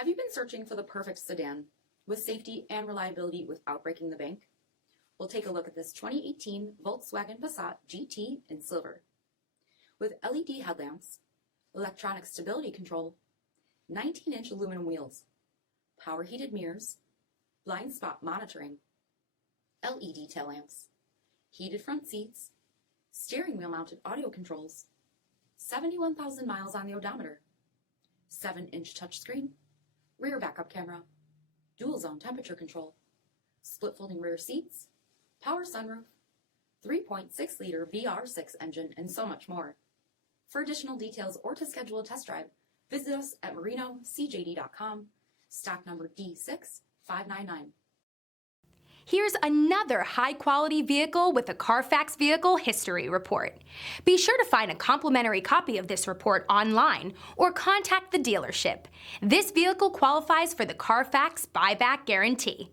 Have you been searching for the perfect sedan with safety and reliability without breaking the bank? We'll take a look at this 2018 Volkswagen Passat GT in silver. With LED headlamps, electronic stability control, 19-inch aluminum wheels, power heated mirrors, blind spot monitoring, LED tail lamps, heated front seats, steering wheel mounted audio controls, 71,000 miles on the odometer, 7-inch touchscreen, rear backup camera, dual zone temperature control, split folding rear seats, power sunroof, 3.6-liter VR6 engine, and so much more. For additional details or to schedule a test drive, visit us at marinocjd.com, stock number D6599. Here's another high-quality vehicle with a CARFAX Vehicle History Report. Be sure to find a complimentary copy of this report online or contact the dealership. This vehicle qualifies for the CARFAX Buyback Guarantee.